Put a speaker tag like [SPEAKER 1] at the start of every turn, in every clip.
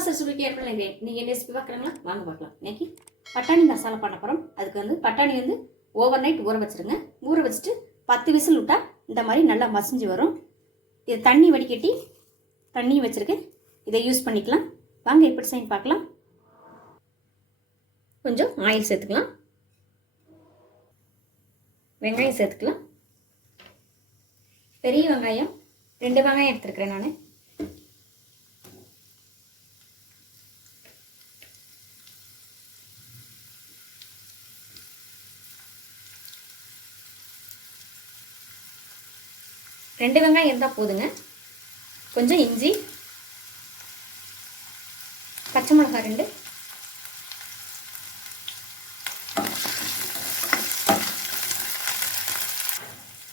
[SPEAKER 1] அவசர சுவைக்கு ஏற்படல நீங்கள் என்ன ரெசிபி பார்க்குறீங்களா வாங்க பார்க்கலாம். இன்னைக்கு பட்டாணி மசாலா பண்ண போகிறோம் அதுக்கு வந்து பட்டாணி வந்து ஓவர் நைட் ஊற வச்சிருங்க. ஊற வச்சுட்டு பத்து விசில் விட்டால் இந்த மாதிரி நல்லா மசிஞ்சு வரும். இது தண்ணி வடிகட்டி தண்ணி வச்சுருக்கேன். இதை யூஸ் பண்ணிக்கலாம். வாங்க எப்படி செய்ய பார்க்கலாம். கொஞ்சம் ஆயில் சேர்த்துக்கலாம். வெங்காயம் சேர்த்துக்கலாம். பெரிய வெங்காயம் ரெண்டு வெங்காயம் எடுத்துருக்கிறேன் நான். ரெண்டு வெங்காயம் இருந்தால் போதுங்க. கொஞ்சம் இஞ்சி பச்சை மிளகாய் ரெண்டு.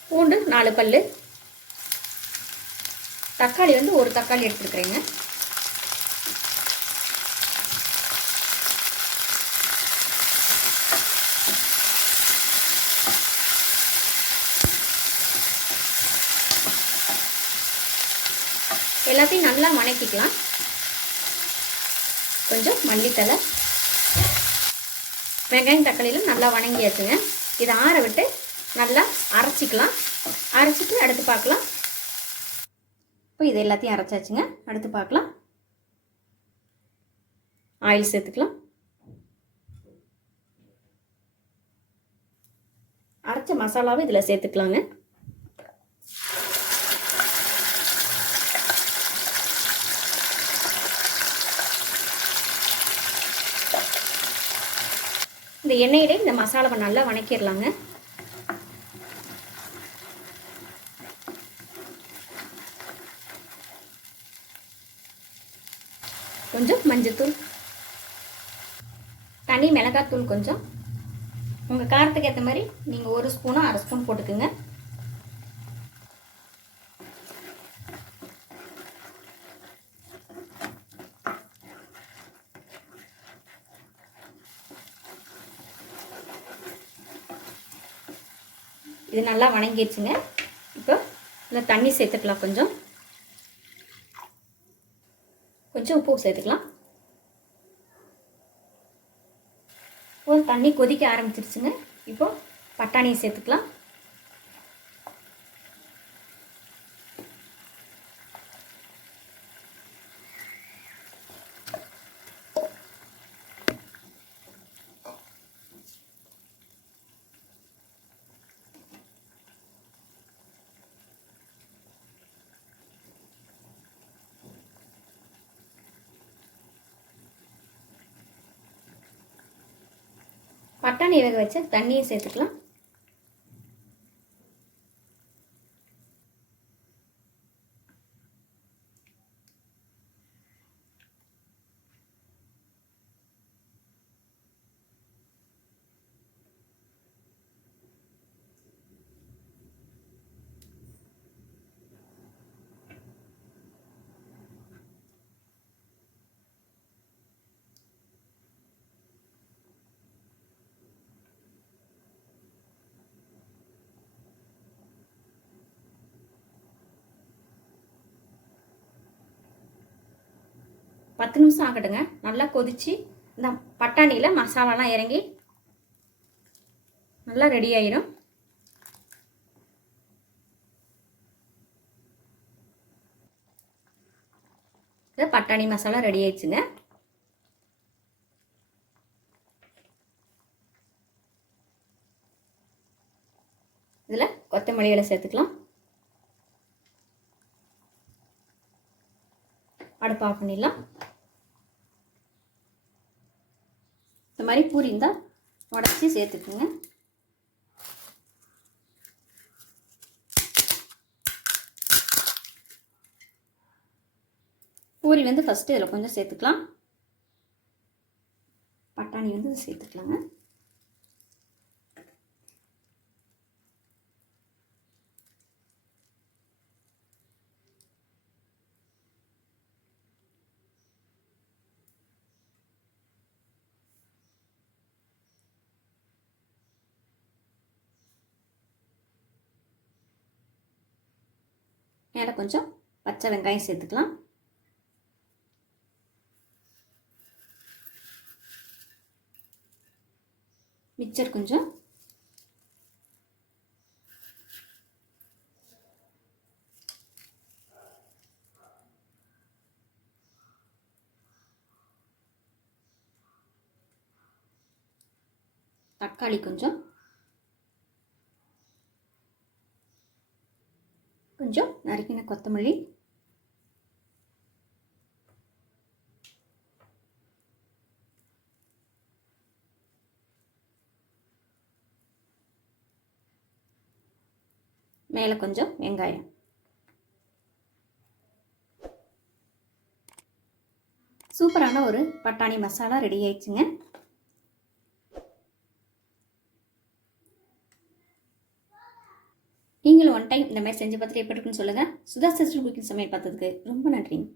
[SPEAKER 1] பூண்டு நாலு பல் தக்காளி வந்து ஒரு தக்காளி எடுத்துருக்குறேங்க எல்லாத்தையும் நல்லா வணக்கிக்கலாம். கொஞ்சம் மல்லித்தலை வெங்காயம் தக்காளியிலும் நல்லா வணங்கியாச்சுங்க. இதை ஆற விட்டு நல்லா அரைச்சிக்கலாம். அரைச்சிட்டு அடுத்து பார்க்கலாம். இப்போ இது எல்லாத்தையும் அரைச்சாச்சுங்க. அடுத்து பார்க்கலாம். ஆயில் சேர்த்துக்கலாம். அரைச்ச மசாலாவை இதில் சேர்த்துக்கலாங்க. இந்த எண்ணெயிலே இந்த மசாலாவை நல்லா வணக்கிடலாங்க கொஞ்சம் மஞ்சத்தூள். தனி மிளகாத்தூள் கொஞ்சம். உங்கள் காரத்துக்கு ஏற்ற மாதிரி நீங்கள் ஒரு ஸ்பூனும் அரை ஸ்பூன் போட்டுக்குங்க. இது நல்லா வணங்கிடுச்சுங்க. இப்போ இதில் தண்ணி சேர்த்துக்கலாம் கொஞ்சம். கொஞ்சம் உப்பு சேர்த்துக்கலாம். இப்போ தண்ணி கொதிக்க ஆரம்பிச்சிருச்சுங்க. இப்போ பட்டாணியை சேர்த்துக்கலாம். பட்டாணி வேக வச்ச தண்ணியை சேர்த்துக்கலாம். பத்து நிமிஷம் ஆகட்டுங்க. நல்லா கொதிச்சு இந்த பட்டாணியில் மசாலாலாம் இறங்கி நல்லா ரெடி ஆயிடும் பட்டாணி மசாலா ரெடி ஆயிடுச்சுங்க. இதில் கொத்தமல்லி இலை சேர்த்துக்கலாம். அடுப்பு ஆஃப் பண்ணிடலாம். மாதிரி பூரி இருந்தால் உடச்சி சேர்த்துக்குங்க. பூரி வந்து ஃபஸ்ட்டு இதில் கொஞ்சம் சேர்த்துக்கலாம். பட்டாணி வந்து சேர்த்துக்கலாங்க. மேலே கொஞ்சம் பச்சை வெங்காயம் சேர்த்துக்கலாம். மிக்சர் கொஞ்சம். தக்காளி கொஞ்சம். கொஞ்சம் நறுக்கின கொத்தமல்லி. மேலே கொஞ்சம் வெங்காயம். சூப்பரான ஒரு பட்டாணி மசாலா ரெடி ஆயிடுச்சுங்க. நீங்களும் ஒன் டைம் இந்த மாதிரி செஞ்சு பார்த்துட்டு எப்படி இருக்குன்னு சொல்லுங்கள் சுதா சிஸ்டர் குக்கிங் சமையல் பார்த்ததுக்கு ரொம்ப நன்றிங்க